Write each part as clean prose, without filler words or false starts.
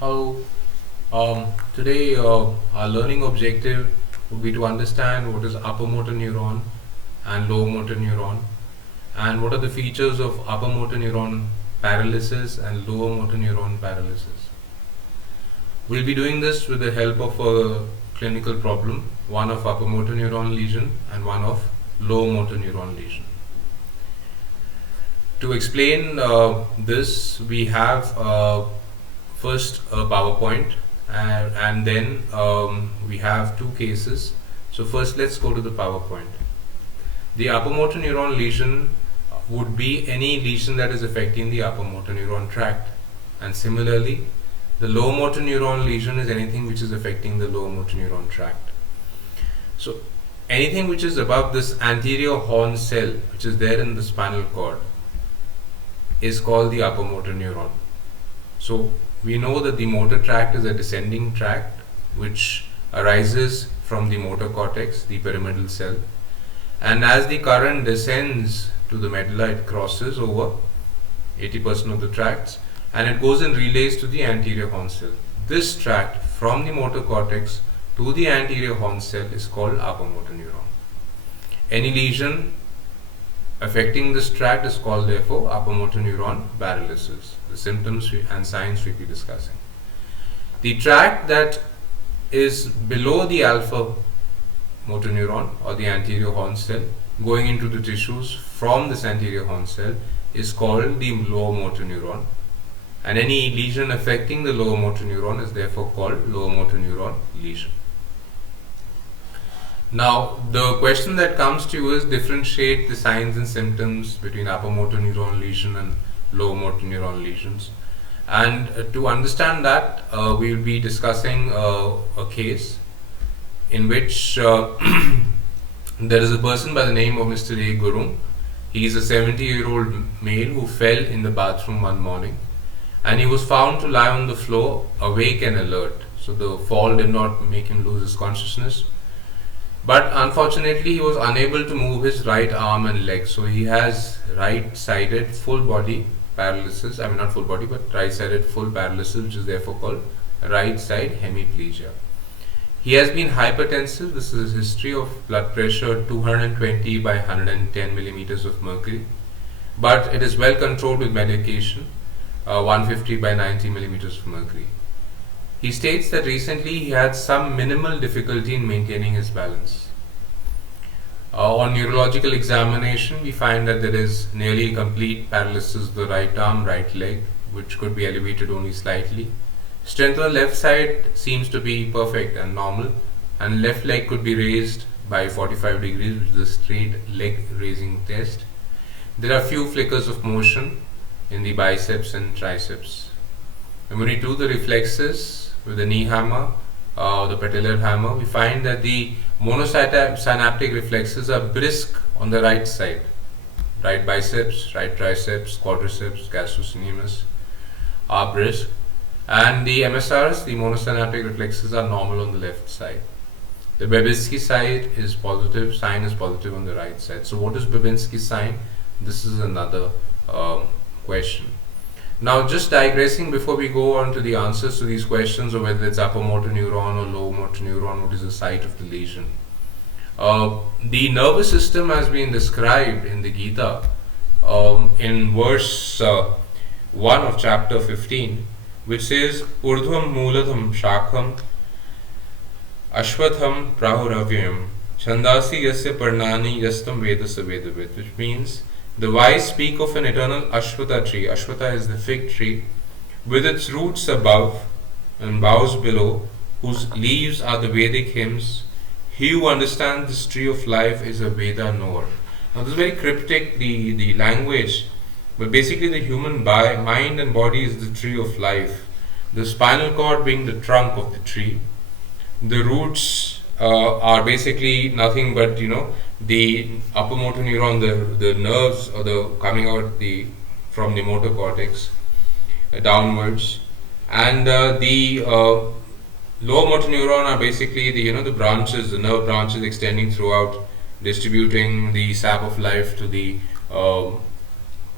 Hello. Today, our learning objective will be to understand what is upper motor neuron and lower motor neuron, and what are the features of upper motor neuron paralysis and lower motor neuron paralysis. We'll be doing this with the help of a clinical problem, one of upper motor neuron lesion and one of lower motor neuron lesion. To explain this, we have first a PowerPoint and then we have two cases. So first let's go to the PowerPoint. The upper motor neuron lesion would be any lesion that is affecting the upper motor neuron tract, and similarly the lower motor neuron lesion is anything which is affecting the lower motor neuron tract. So anything which is above this anterior horn cell, which is there in the spinal cord, is called the upper motor neuron. So we know that the motor tract is a descending tract which arises from the motor cortex, the pyramidal cell, and as the current descends to the medulla, it crosses over 80% of the tracts and it goes in relays to the anterior horn cell. This tract from the motor cortex to the anterior horn cell is called upper motor neuron. Any lesion affecting this tract is called therefore upper motor neuron paralysis. The symptoms and signs we'll be discussing. The tract that is below the alpha motor neuron or the anterior horn cell going into the tissues from this anterior horn cell is called the lower motor neuron, and any lesion affecting the lower motor neuron is therefore called lower motor neuron lesion. Now, the question that comes to you is differentiate the signs and symptoms between upper motor neuron lesion and lower motor neuron lesions. And to understand that, we will be discussing a case in which there is a person by the name of Mr. A. Gurung. He is a 70-year-old male who fell in the bathroom one morning and he was found to lie on the floor awake and alert. So the fall did not make him lose his consciousness. But unfortunately, he was unable to move his right arm and leg. So he has right-sided full body paralysis. I mean, not full body, but right-sided full paralysis, which is therefore called right side hemiplegia. He has been hypertensive. This is his history of blood pressure 220 by 110 millimeters of mercury. But it is well controlled with medication, 150 by 90 millimeters of mercury. He states that recently he had some minimal difficulty in maintaining his balance. On neurological examination, we find that there is nearly complete paralysis of the right arm, right leg, which could be elevated only slightly. Strength on the left side seems to be perfect and normal, and left leg could be raised by 45 degrees, which is a straight leg raising test. There are few flickers of motion in the biceps and triceps. And when we do the reflexes with the knee hammer, the patellar hammer, we find that the monosynaptic reflexes are brisk on the right side. Right biceps, right triceps, quadriceps, gastrocnemius are brisk, and the MSRs, the monosynaptic reflexes, are normal on the left side. The Babinski sign is positive on the right side. So what is Babinski sign? This is another question. Now, just digressing before we go on to the answers to these questions of whether it's upper motor neuron or lower motor neuron, what is the site of the lesion. The nervous system has been described in the Gita in verse 1 of chapter 15, which says, Urdhvam Mooladham Shakham Ashwatham Prahuravyam Chandasi Yasya Parnani Yastam Vedasa Vedavid, which means the wise speak of an eternal Ashwatha tree. Ashwatha is the fig tree, with its roots above and boughs below, whose leaves are the Vedic hymns. He who understands this tree of life is a Veda knower. Now this is very cryptic, the language, but basically the human mind and body is the tree of life. The spinal cord being the trunk of the tree. The roots are basically nothing but, the upper motor neuron, the nerves or the coming out from the motor cortex downwards, and the lower motor neuron are basically the branches, the nerve branches extending throughout, distributing the sap of life to the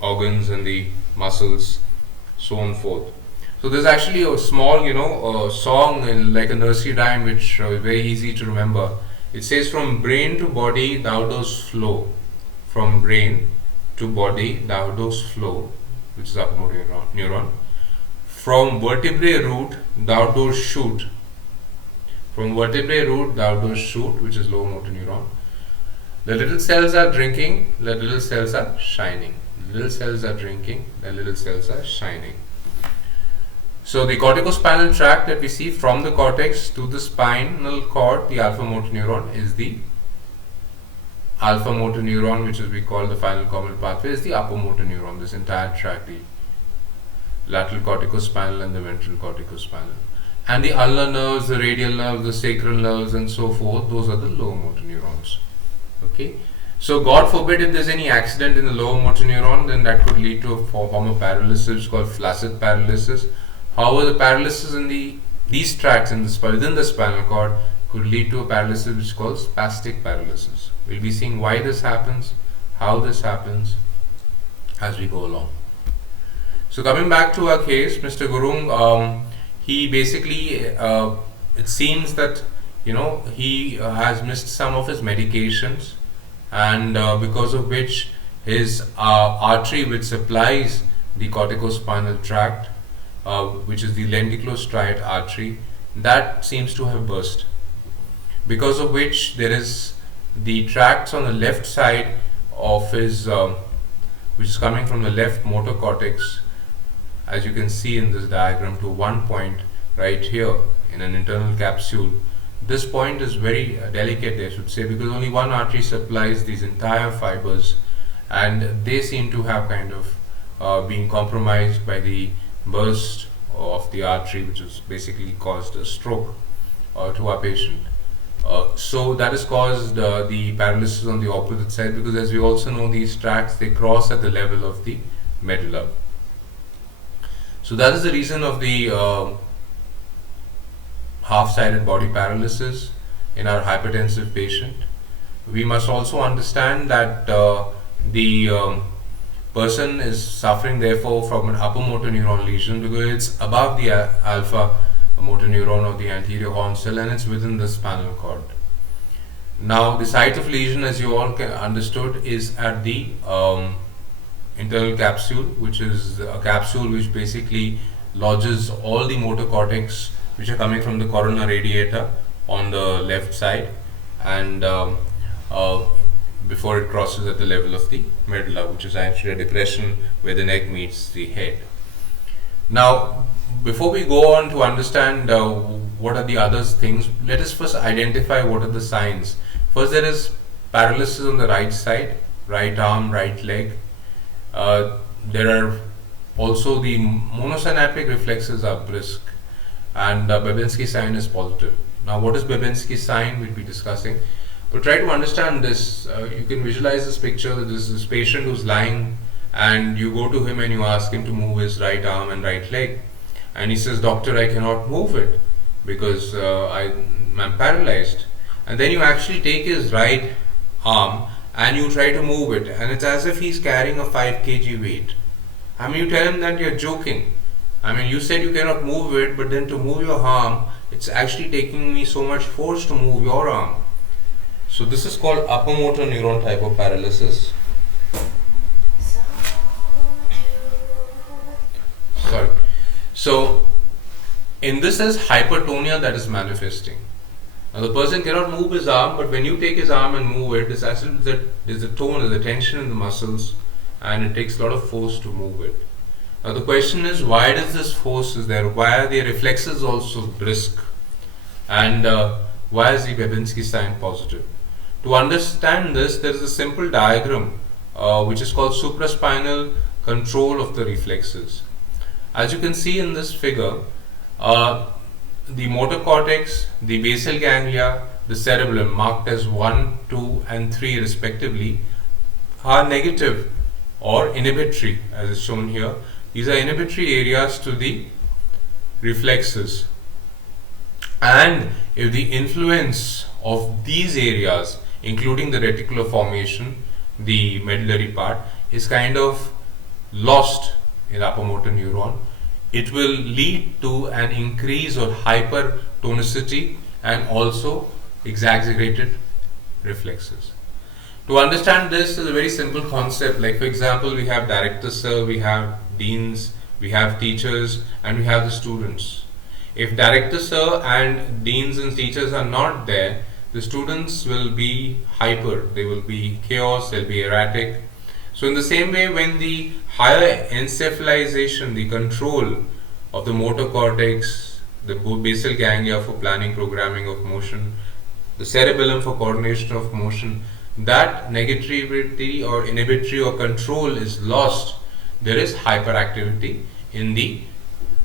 organs and the muscles, so on and forth. So there's actually a small, song in like a nursery rhyme which is very easy to remember. It says, "From brain to body thou dost flow, from brain to body thou dost flow," which is upper motor neuron. "From vertebrae root thou dost shoot, from vertebrae root thou dost shoot," which is lower motor neuron. "The little cells are drinking, the little cells are shining." The little cells are drinking, the little cells are shining. So the corticospinal tract that we see from the cortex to the spinal cord, the alpha motor neuron, is the alpha motor neuron, which is we call the final common pathway, is the upper motor neuron. This entire tract, the lateral corticospinal and the ventral corticospinal. And the ulnar nerves, the radial nerves, the sacral nerves, and so forth, those are the lower motor neurons. Okay. So God forbid if there's any accident in the lower motor neuron, then that could lead to a form of paralysis called flaccid paralysis. However, the paralysis in these tracts within the spinal cord could lead to a paralysis which is called spastic paralysis. We'll be seeing why this happens, how this happens as we go along. So coming back to our case, Mr. Gurung, he basically, it seems that he has missed some of his medications, and because of which his artery which supplies the corticospinal tract, which is the lenticulostriate artery, that seems to have burst, because of which there is the tracts on the left side of his which is coming from the left motor cortex, as you can see in this diagram, to one point right here in an internal capsule. This point is very delicate, I should say, because only one artery supplies these entire fibers, and they seem to have kind of been compromised by the burst of the artery, which has basically caused a stroke to our patient. So that has caused the paralysis on the opposite side, because as we also know, these tracts, they cross at the level of the medulla. So that is the reason of the half-sided body paralysis in our hypertensive patient. We must also understand that the person is suffering therefore from an upper motor neuron lesion, because it's above the alpha motor neuron of the anterior horn cell, and it's within the spinal cord. Now the site of lesion, as you all understood, is at the internal capsule, which is a capsule which basically lodges all the motor cortex which are coming from the corona radiata on the left side, and before it crosses at the level of the medulla, which is actually a depression where the neck meets the head. Now, before we go on to understand what are the other things, let us first identify what are the signs. First, there is paralysis on the right side, right arm, right leg. There are also the monosynaptic reflexes are brisk, and Babinski sign is positive. Now, what is Babinski sign? We'll be discussing. But try to understand this. You can visualize this picture. This is this patient who's lying, and you go to him and you ask him to move his right arm and right leg, and he says, "Doctor, I cannot move it because I'm paralyzed." And then you actually take his right arm and you try to move it, and it's as if he's carrying a 5 kg weight. I mean, you tell him that you're joking. I mean, you said you cannot move it, but then to move your arm, it's actually taking me so much force to move your arm. So this is called upper motor neuron type of paralysis. Sorry. So in this is hypertonia that is manifesting. Now the person cannot move his arm, but when you take his arm and move it, it's as if there's a tone, there's a tension in the muscles, and it takes a lot of force to move it. Now the question is, why does this force is there? Why are the reflexes also brisk? And why is the Babinski sign positive? To understand this, there is a simple diagram which is called supraspinal control of the reflexes. As you can see in this figure, the motor cortex, the basal ganglia, the cerebellum, marked as 1, 2 and 3 respectively, are negative or inhibitory, as is shown here. These are inhibitory areas to the reflexes, and if the influence of these areas, including the reticular formation, the medullary part, is kind of lost in upper motor neuron, it will lead to an increase or hypertonicity and also exaggerated reflexes. To understand this is a very simple concept. Like for example, we have directors, sir, we have deans, we have teachers, and we have the students. If directors, sir, and deans and teachers are not there, the students will be hyper. They will be chaos. They'll be erratic. So in the same way, when the higher encephalization, the control of the motor cortex, the basal ganglia for planning, programming of motion, the cerebellum for coordination of motion, that negativity or inhibitory or control is lost, there is hyperactivity in the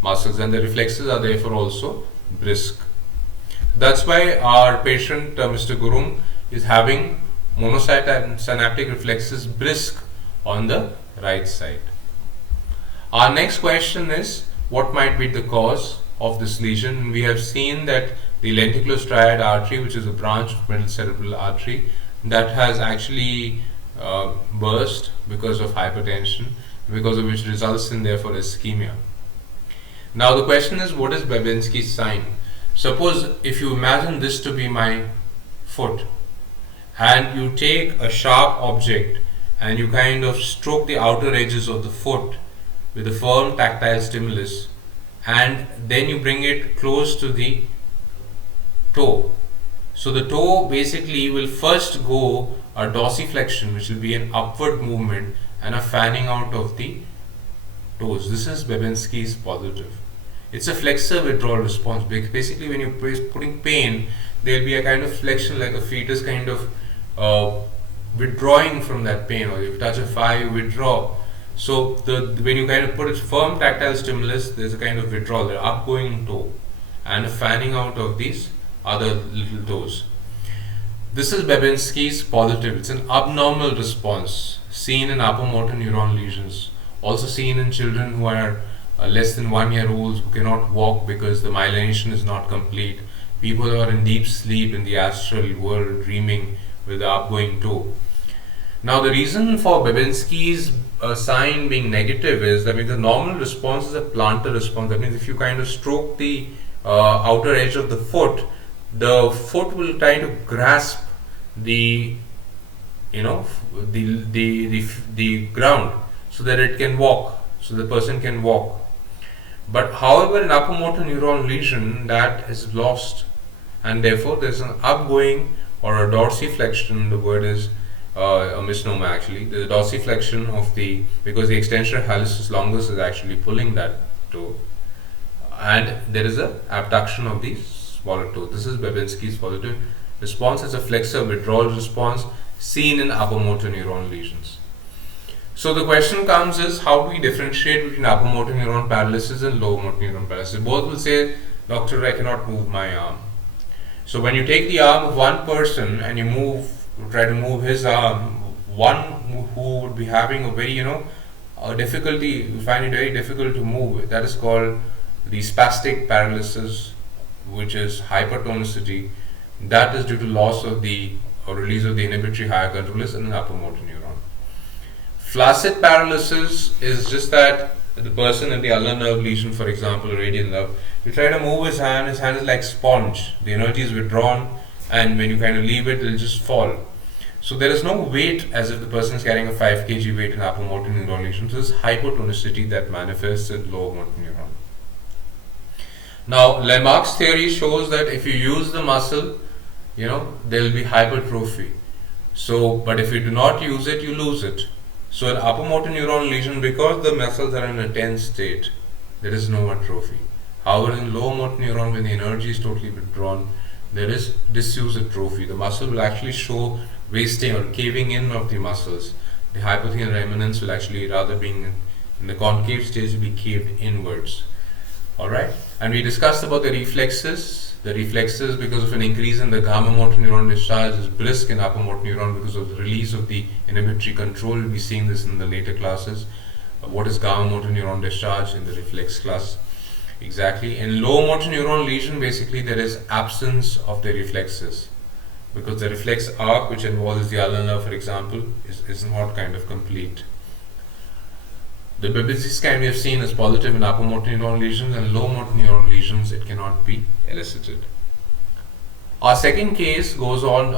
muscles and the reflexes are therefore also brisk. That's why our patient, Mr. Gurung, is having monosynaptic reflexes brisk on the right side. Our next question is, what might be the cause of this lesion? We have seen that the lenticulostriate artery, which is a branch of middle cerebral artery, that has actually burst because of hypertension, because of which results in therefore ischemia. Now the question is, what is Babinski's sign? Suppose if you imagine this to be my foot, and you take a sharp object and you kind of stroke the outer edges of the foot with a firm tactile stimulus, and then you bring it close to the toe. So the toe basically will first go a dorsiflexion, which will be an upward movement, and a fanning out of the toes. This is Babinski's positive. It's a flexor withdrawal response. Basically, when you're putting pain, there'll be a kind of flexion, like a fetus kind of withdrawing from that pain, or if you touch a fire, you withdraw. So when you kind of put a firm tactile stimulus, there's a kind of withdrawal, the upgoing toe, and a fanning out of these other little toes. This is Babinski's positive. It's an abnormal response seen in upper motor neuron lesions, also seen in children who are less than 1 year olds who cannot walk because the myelination is not complete, people who are in deep sleep in the astral world dreaming with the upgoing toe. Now the reason for Babinski's sign being negative is that the normal response is a plantar response. That means if you kind of stroke the outer edge of the foot will try to grasp the the ground so that it can walk, so the person can walk. But however, in upper motor neuron lesion, that is lost, and therefore there's an upgoing or a dorsiflexion. The word is a misnomer actually. There's a dorsiflexion of because the extensor hallucis longus is actually pulling that toe, and there is a abduction of the smaller toe. This is Babinski's positive response. It's a flexor withdrawal response seen in upper motor neuron lesions. So the question comes is, how do we differentiate between upper motor neuron paralysis and lower motor neuron paralysis? Both will say, doctor, I cannot move my arm. So when you take the arm of one person and you try to move his arm, one who would be having a very difficulty, you find it very difficult to move, that is called the spastic paralysis, which is hypertonicity. That is due to loss of or release of the inhibitory higher controllers in an upper motor neuron. Flaccid paralysis is just that the person in the ulnar nerve lesion, for example, radial nerve, you try to move his hand is like sponge. The energy is withdrawn, and when you kind of leave it, it will just fall. So there is no weight as if the person is carrying a 5 kg weight in upper motor neuron lesion. So this is hypotonicity that manifests in lower motor neuron. Now, Lamarck's theory shows that if you use the muscle, there will be hypertrophy. So, but if you do not use it, you lose it. So in upper motor neuron lesion, because the muscles are in a tense state, there is no atrophy. However, in lower motor neuron, when the energy is totally withdrawn, there is disuse atrophy. The muscle will actually show wasting or caving in of the muscles. The hypothelial remnants will actually, rather being in the concave stage, will be caved inwards. Alright, and we discussed about the reflexes. The reflexes, because of an increase in the gamma motor neuron discharge, is brisk in upper motor neuron because of the release of the inhibitory control. We'll be seeing this in the later classes. What is gamma motor neuron discharge in the reflex class? Exactly. In low motor neuron lesion, basically there is absence of the reflexes because the reflex arc, which involves the ulnar nerve, for example, is not kind of complete. The Babinski scan we have seen is positive in upper motor neuron lesions, and low motor neuron lesions it cannot be elicited. Our second case goes on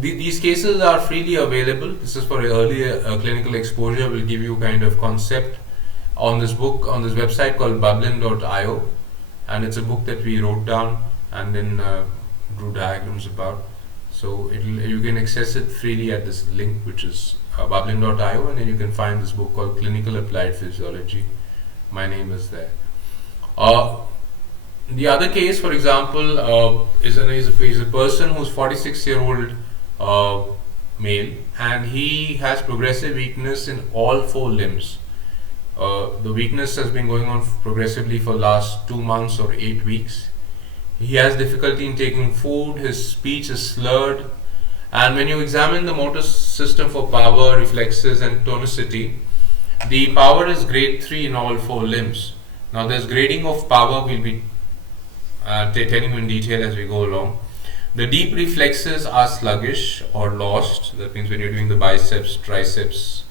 these cases are freely available. This is for early clinical exposure. We'll give you kind of concept on this book, on this website called bublin.io, and it's a book that we wrote down and then drew diagrams about. So you can access it freely at this link, which is bublin.io, and then you can find this book called Clinical Applied Physiology. My name is there. The other case, for example, is a person who's 46-year-old male, and he has progressive weakness in all 4 limbs. The weakness has been going on progressively for last 2 months or 8 weeks. He has difficulty in taking food, his speech is slurred, and when you examine the motor system for power, reflexes and tonicity, the power is grade 3 in all 4 limbs. Now there's grading of power, we'll be telling you in detail as we go along. The deep reflexes are sluggish or lost. That means when you're doing the biceps, triceps,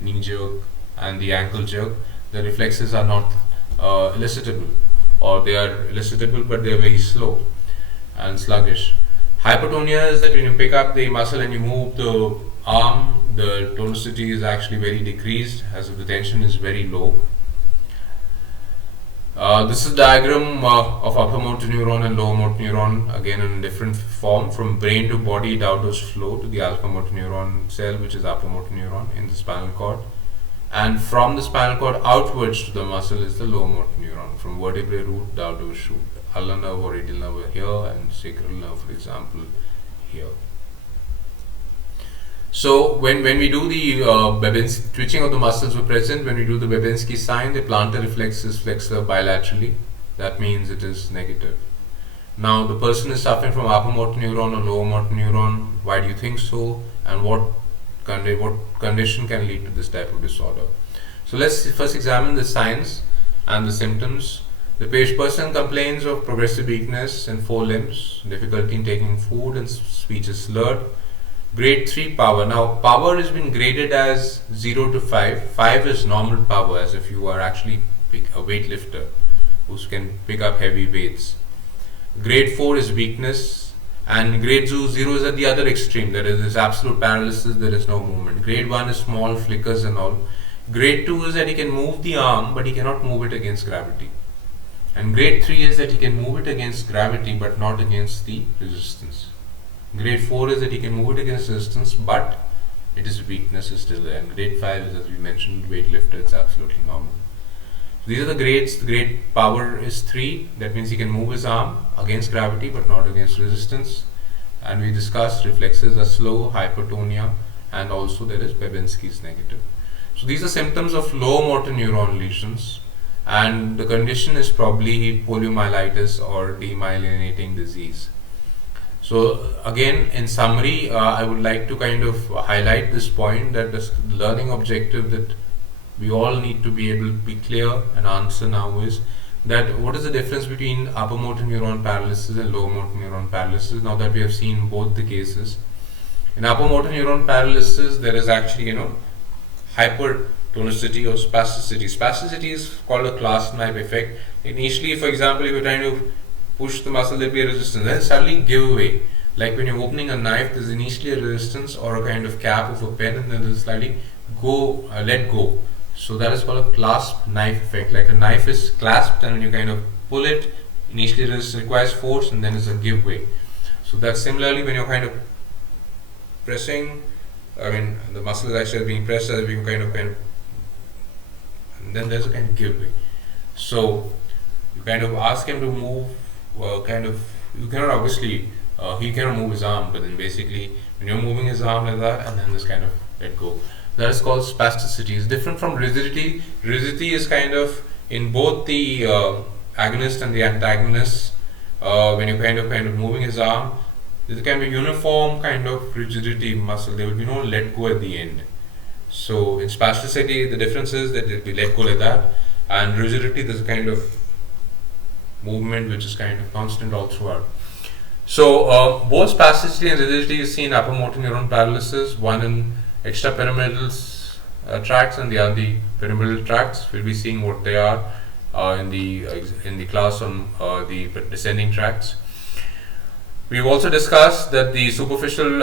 knee jerk and the ankle jerk, the reflexes are not elicitable, or they are elicitable but they are very slow and sluggish. Hypotonia is that when you pick up the muscle and you move the arm, the tonicity is actually very decreased as if the tension is very low. This is a diagram of upper motor neuron and lower motor neuron, again in a different form. From brain to body, it outdoors flow to the alpha motor neuron cell, which is upper motor neuron in the spinal cord, and from the spinal cord outwards to the muscle is the lower motor neuron. From vertebrae root, the outdoors shoot. Ulnar nerve or radial nerve here, and sacral nerve, for example, here. So when we do the twitching of the muscles were present, when we do the Babinski sign, the plantar reflex is flexor bilaterally. That means it is negative. Now the person is suffering from upper motor neuron or lower motor neuron. Why do you think so? And what condition can lead to this type of disorder? So let's first examine the signs and the symptoms. The person complains of progressive weakness in 4 limbs, difficulty in taking food, and speech is slurred. Grade 3 power. Now power has been graded as 0 to 5. 5 is normal power, as if you are actually a weightlifter who can pick up heavy weights. Grade 4 is weakness, and grade 0 is at the other extreme. There is absolute paralysis, there is no movement. Grade 1 is small flickers and all. Grade 2 is that he can move the arm but he cannot move it against gravity. And grade 3 is that he can move it against gravity but not against the resistance. Grade 4 is that he can move it against resistance, but it is weakness is still there. And grade 5 is, as we mentioned, weightlifter, it's absolutely normal. So these are the grades. The grade power is 3. That means he can move his arm against gravity but not against resistance. And we discussed reflexes are slow, hypertonia, and also there is Babinski's negative. So these are symptoms of low motor neuron lesions, and the condition is probably poliomyelitis or demyelinating disease. So again, in summary, I would like to kind of highlight this point, that the learning objective that we all need to be able to be clear and answer now is that what is the difference between upper motor neuron paralysis and lower motor neuron paralysis, now that we have seen both the cases. In upper motor neuron paralysis, there is actually, hypertonicity or spasticity. Spasticity is called a clasp knife effect. Initially, for example, if you're trying to push the muscle, there will be a resistance, then suddenly give away. Like when you're opening a knife, there's initially a resistance or a kind of cap of a pen, and then there's slightly let go. So that is called a clasp knife effect. Like a knife is clasped, and when you kind of pull it, initially it requires force, and then it's a give way. So that's similarly when you're kind of pressing, the muscle is actually being pressed as if you kind of, and then there's a kind of give way. So you kind of ask him to move, you cannot obviously, he cannot move his arm, but then basically when you're moving his arm like that, and then this kind of let go. That is called spasticity. It's different from rigidity. Rigidity is kind of in both the agonist and the antagonist. When you're kind of moving his arm, there can be uniform kind of rigidity in muscle. There will be no let go at the end. So in spasticity, the difference is that it will be let go like that, and rigidity, there's a kind of movement which is kind of constant all throughout. So both spasticity and rigidity is seen in upper motor neuron paralysis, one in extrapyramidal tracts and the are the pyramidal tracts. We'll be seeing what they are in the class on the descending tracts. We've also discussed that the superficial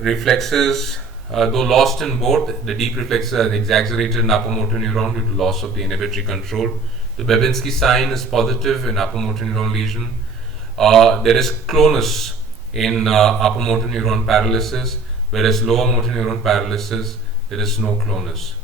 reflexes, though lost in both, the deep reflexes are exaggerated in upper motor neuron due to loss of the inhibitory control. The Babinski sign is positive in upper motor neuron lesion. There is clonus in upper motor neuron paralysis, whereas lower motor neuron paralysis, there is no clonus.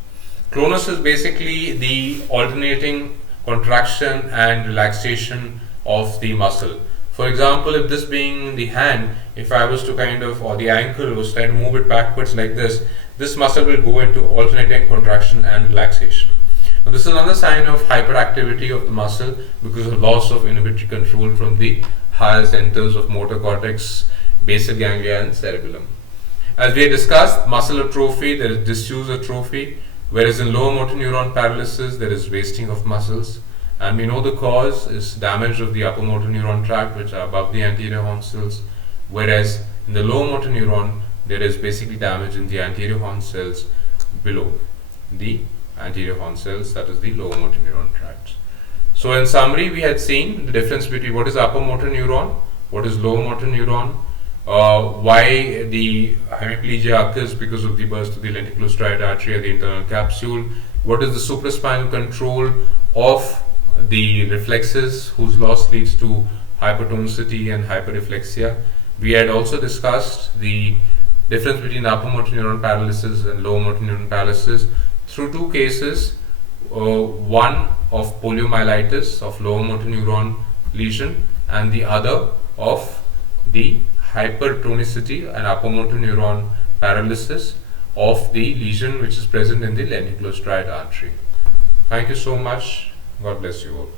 Clonus is basically the alternating contraction and relaxation of the muscle. For example, if this being the hand, if I was to or the ankle was trying to move it backwards like this muscle will go into alternating contraction and relaxation. Now, this is another sign of hyperactivity of the muscle because of loss of inhibitory control from the higher centers of motor cortex, basal ganglia and cerebellum. As we discussed, muscle atrophy, there is disuse atrophy, whereas in lower motor neuron paralysis, there is wasting of muscles. And we know the cause is damage of the upper motor neuron tract, which are above the anterior horn cells, whereas in the lower motor neuron, there is basically damage in the anterior horn cells below the anterior horn cells, that is the lower motor neuron tract. So in summary, we had seen the difference between what is upper motor neuron, what is lower motor neuron, why the hemiplegia occurs because of the burst of the lenticular artery at the internal capsule, what is the supraspinal control of the reflexes whose loss leads to hypertonicity and hyperreflexia. We had also discussed the difference between upper motor neuron paralysis and lower motor neuron paralysis through two cases, one of poliomyelitis of lower motor neuron lesion and the other of the hypertonicity and upper motor neuron paralysis of the lesion which is present in the lenticular striate artery. Thank you so much. God bless you all.